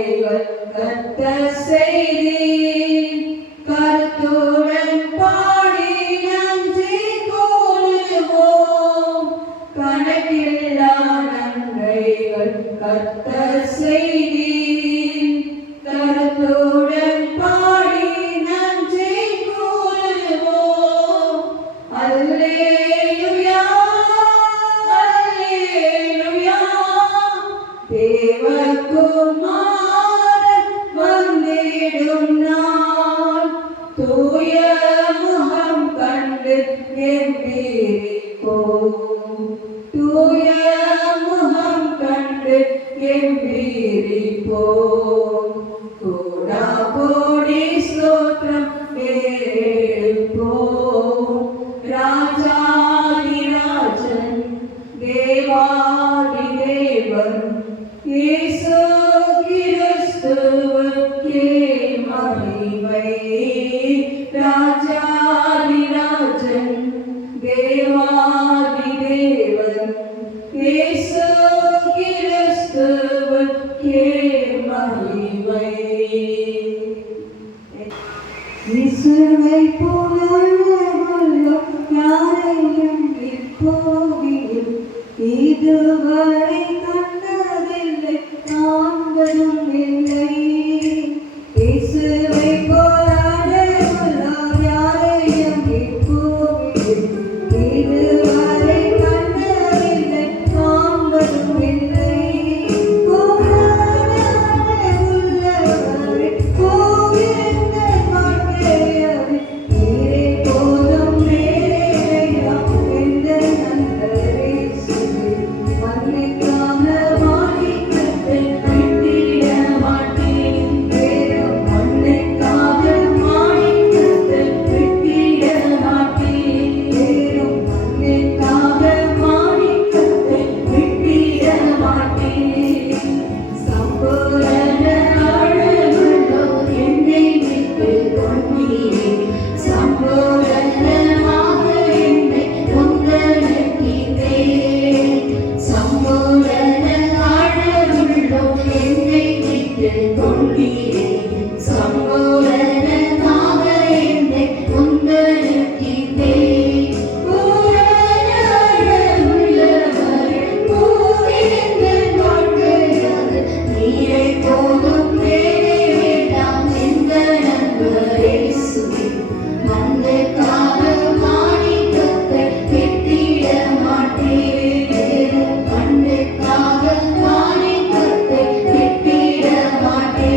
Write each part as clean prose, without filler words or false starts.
நன்மைகள் கர்த்தர் செய்தீர். கருத்துடன் பாடி நன்றி கூறுவோம். கணக்கில்லா நன்மைகள் கர்த்தர் செய்தீர். கருத்துடன் பாடி நன்றி கூறுவோம். அல்லேலூயா அல்லேலூயா. தேவகுமாரன் வந்திடும் நாள், தூய முகம் கண்டு கெம்பீரிப்போம். தூய முகம் கண்டு கெம்பீரிப்போம். கோடா கோடி ஸ்தோத்திரம் ஏறெடுப்போம். ராஜாதிராஜன் தேவாதி தேவன் இயேசு கிறிஸ்துவுக்கே மகிமை. ராஜாதிராஜன் தேவாதி தேவன் இயேசு கிறிஸ்துவுக்கே மகிமை. இயேசுவை போல யாரையும் இப்போதிலும் இதுவரை கண்டதில்லை, காண்பதும் இல்லை. இயேசுவை போல யாரையும் இப்போதிலும் இதுவரை கண்டதில்லை, காண்பதும் இல்லை. மாட்டேன்.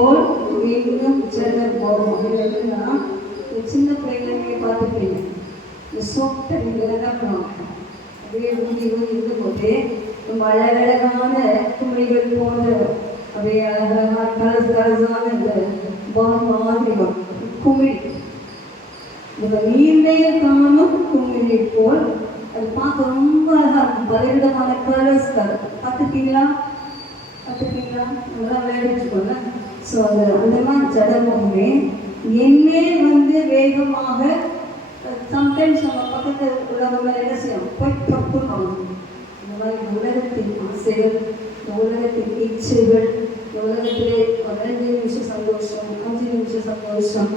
போல் இன்னும் ஜெகத் போகும். இல்லைன்னா இந்த சின்ன பிள்ளைங்களை நீங்கள் பார்த்துருப்பீங்க, இந்த சோப்பு நீங்கள் என்ன பண்ணுவாங்க, அப்படியே இருந்தபோதே ரொம்ப அழகழகான குமிழிகள் போன்ற அப்படியே அழகழகான கலசான இந்த பால் மாதிரி குமிழ், இந்த நீண்டையில் காணும் குமிழை போல் அது பார்க்க ரொம்ப அழகாக இருக்கும். பலவிதமான கலர்ஸ் பார்த்துருக்கீங்களா? நல்லா விளையாடிச்சுக்கோங்க. ஸோ அது அந்த மாதிரி ஜடமுமே என்னே வேகமாக சம்டைம்ஸ் நம்ம பக்கத்து உள்ளவங்க என்ன செய்யணும், போய் தப்புக்கணும். இந்த மாதிரி உலகத்தின் ஆசைகள், இந்த உலகத்தின் இச்சைகள், இந்த உலகத்திலே 2 நிமிஷம் சந்தோஷம், 5 நிமிஷம் சந்தோஷம்,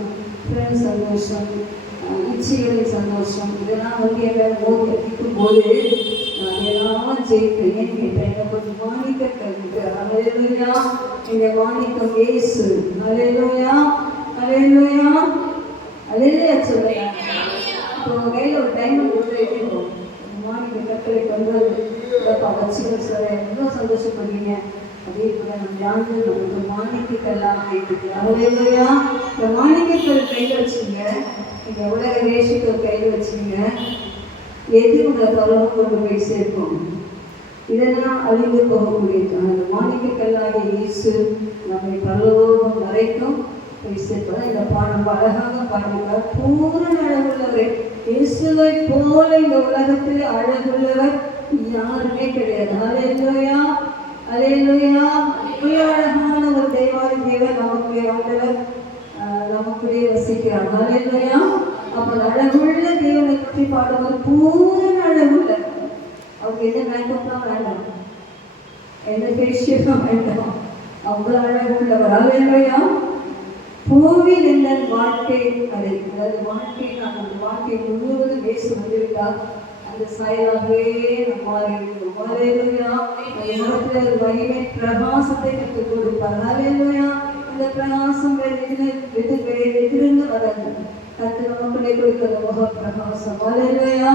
ஃப்ரெண்ட்ஸ் சந்தோஷம், இச்சைகளின் சந்தோஷம், இதெல்லாம் என்னை ஓடிக்கும் போது அதெல்லாம் ஜெயிப்பேன். ஏன்னு கேட்டேன், என்னை கொஞ்சம் வாணிக்க கருது. அலையிலையா என்னை வாணிக்கம் ஏசு. அலையிலையா அலையிலையா அலையிலையா சொல்லையா. இப்போ உங்கள் கையில் ஒரு டைமண்ட் உள்ள இருக்கும், வாணிக்க கட்டளை கொண்டு இல்லைப்பா வச்சுக்க சார், எவ்வளோ சந்தோஷப்படுறீங்க அதே போல் நம்ம யாரு நமக்கு மாணிக்கெல்லாம் ஆகிட்டு. அலையிலையா இந்த மாணிக்கத்தில் கையில் வச்சுங்க, இந்த உலக வேஷத்தை கையில் வச்சுங்க, எது உங்களை பரவம் கொண்டு போய் சேர்க்கும். இதெல்லாம் அழிந்து போகக்கூடியது. அந்த மாணிக்கல்லாகிய இயேசு நம்மை பரலோகம் வரைக்கும் போய் சேர்ப்பதான் இந்த பாடம் அழகாக பாடுகிறார். பூரண அழகுள்ளவரை இயேசுவை போல இந்த உலகத்தில் அழகுள்ளவர் யாருமே கிடையாது. அலையிலோயா அலையிலோயா. இப்படி அழகான ஒரு தெய்வாதி தேவர் நமக்குள்ளே ஆண்டவர் நமக்குள்ளே வசிக்கிறார். அலையிலோயா. அப்போ அழகுள்ள தேவனை பற்றி பாடுவது பூரண அழகுள்ள. அவங்க எந்த மேக்கப்லாம் வேண்டாம், எந்த ஃபேஷியலும் வேண்டாம், அவ்வளோ அழகுள்ளவர். அலையிலோயா. பூவில் என்ன வாழ்க்கை அதை, அதாவது வாழ்க்கை நான் அந்த வாழ்க்கை முழுவதும் பேச வந்துவிட்டால் அந்த சாயலாகவே நம்ம மாறிவிடுவோம். அலையிலோயா. அந்த முகத்தில் ஒரு மகிமை பிரகாசத்தை கற்றுக் கொடுப்பார். அலையிலோயா. அந்த பிரகாசம் எதிர்ந்து வராது, கற்று நமக்குள்ளே கொடுக்கிற முக பிரகாசம். அலையிலோயா.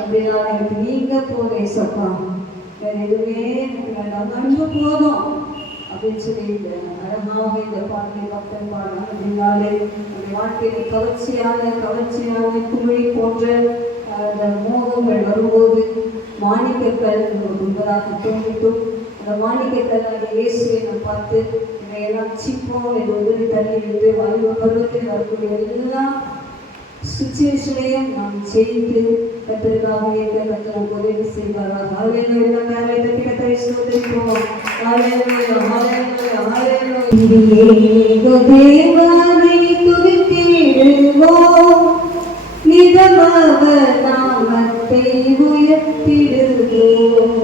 அப்படின்னா எனக்கு நீங்க போவே சப்பா, வேற எதுவுமே எனக்கு வேண்டாம், அன்பு போதும் அப்படின்னு சொல்லிட்டு அழகாக இந்த பாட்டை பக்தன் பாடம். அப்படின்னாலே அந்த வாழ்க்கையை கவர்ச்சியான குமிழி போன்ற அந்த மோகங்கள் வரும்போது மாணிக்கக்கல் என்பதாக தோன்றிட்டும் அந்த மாணிக்கக்கல் அந்த இயேசுவை நாம் பார்த்து இதையெல்லாம் சிப்போம் என்று உதவி தள்ளி வைத்து வாழ்வு பருவத்தில் வரக்கூடிய எல்லா சுச்சுவேஷனையும் நாம் செய்து கத்திற்காக கத்திர உதவி செய்வார்கள். ஆலயம் எல்லாம் வேலை தட்டி கத்தரை சோதரிப்போம். தேவனை துதித்திடுவோம், நிதமாக நாமத்தை உயர்த்திடுவோம்.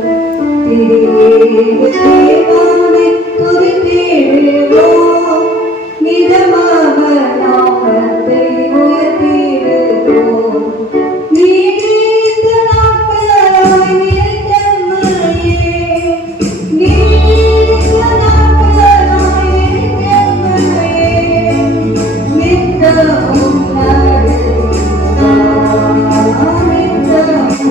தேவனை துதித்திடுவோம், நிதமாக நாமத்தை உயர்த்திடுவோம். நீடித்த நாட்களாய் நிற்கமையே, நீடித்த நாட்களாய் நிற்கமையே, நித்தமும் நித்தமும்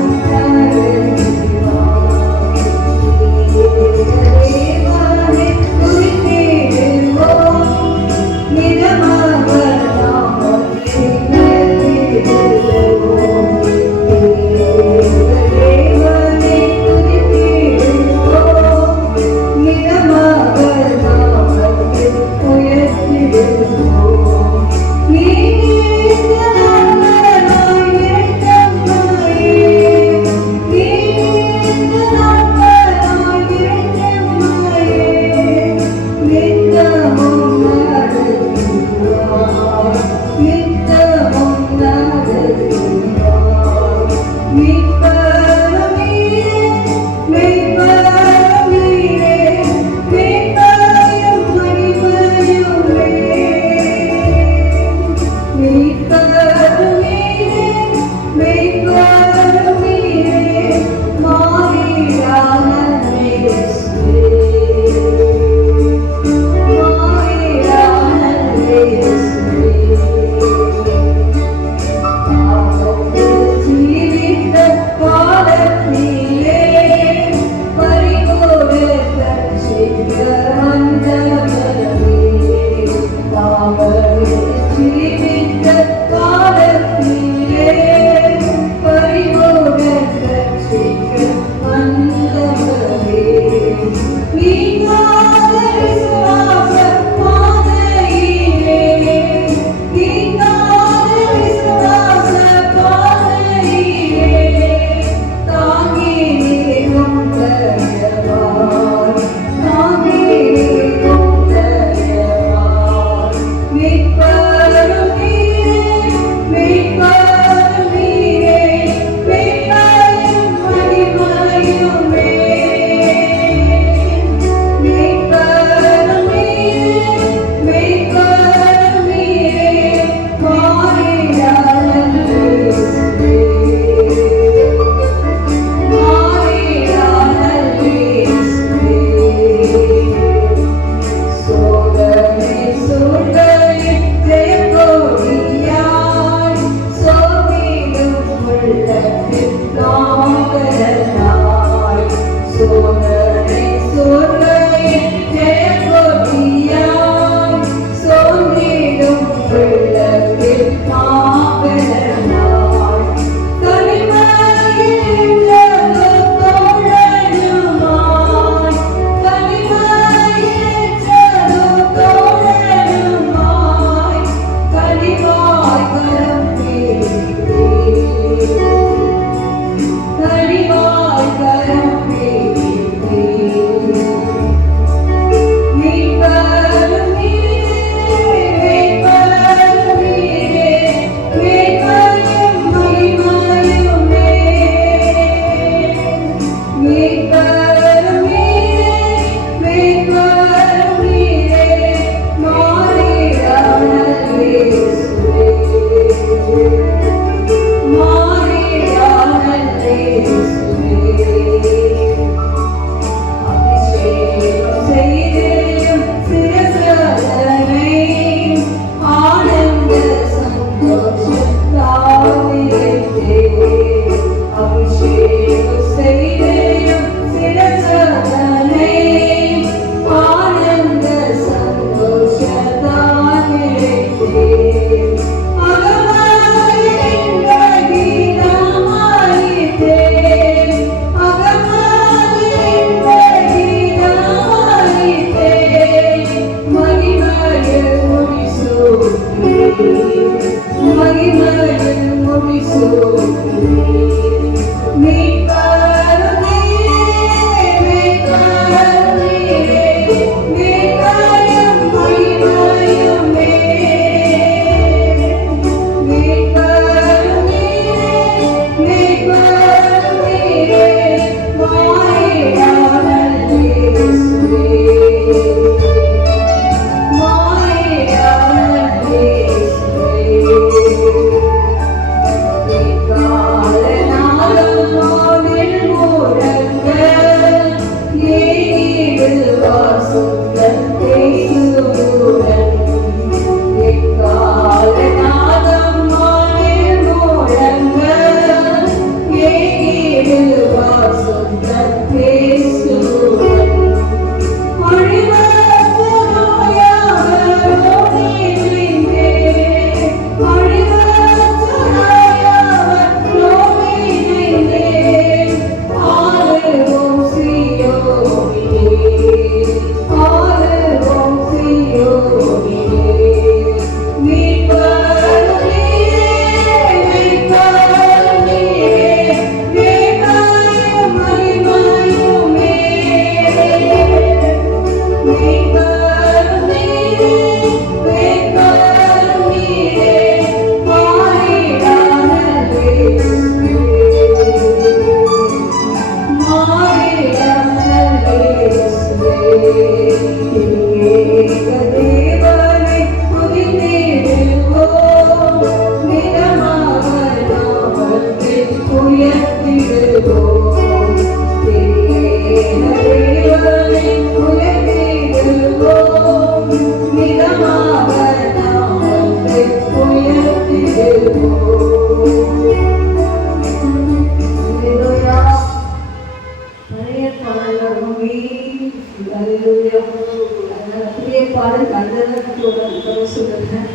பாடல் நல்லதாக சொல்லுறேன்.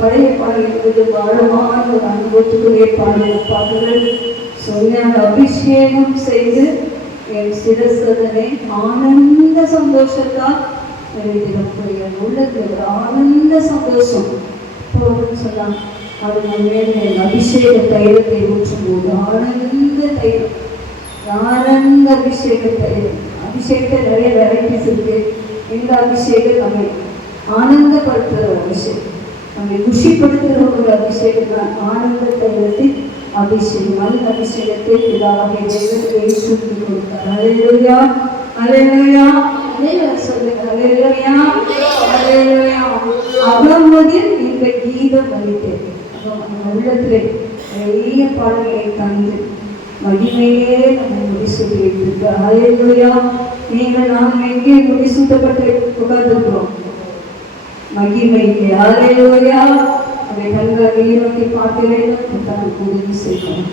பழைய பாடல் என்பது ஆழமான ஒரு அனுபவத்துக்குரிய பாடல்கள். சொன்ன அபிஷேகம் செய்து என் சிரசதனை ஆனந்த சந்தோஷத்தால் நிறைவேறக்கூடிய உள்ளது ஒரு ஆனந்த சந்தோஷம். போதுன்னு சொன்னான் அவர் மேலே என் அபிஷேக தைலத்தை ஊற்றும் போது ஆனந்த தைலம், ஆனந்த அபிஷேக தைலம். அபிஷேகத்தை நிறைய வெரைட்டிஸ் இருக்கு. இந்த அபிஷேகம் நம்மை ஆனந்தப்படுத்துகிற அபிஷேகம், நம்மை குஷிப்படுத்துகிற ஒரு அபிஷேகம் தான் ஆனந்த தைலத்தின் அபிஷேகம். அந்த அபிஷேகத்தை இதாக சுற்றி கொடுத்தார். அல்லேலூயா, அல்லேலூயா, சொல்லுங்க அல்லேலூயா, அல்லேலூயா. அகமதில் இந்த கீதம் வலித்தேன். உள்ளத்திலே நிறைய பாடல்களை தந்து மகிமையே நம்ம முடிசூட்டி வைத்திருக்கிறார். அல்லேலூயா. நீங்கள் நாம் எங்கே முடிசூட்டப்பட்டு உட்கார்ந்திருக்கிறோம்? மகிமைக்கு. அல்லேலூயா. அதை நல்ல வீரத்தை பார்க்க வேண்டும். உதவி செய்யணும்.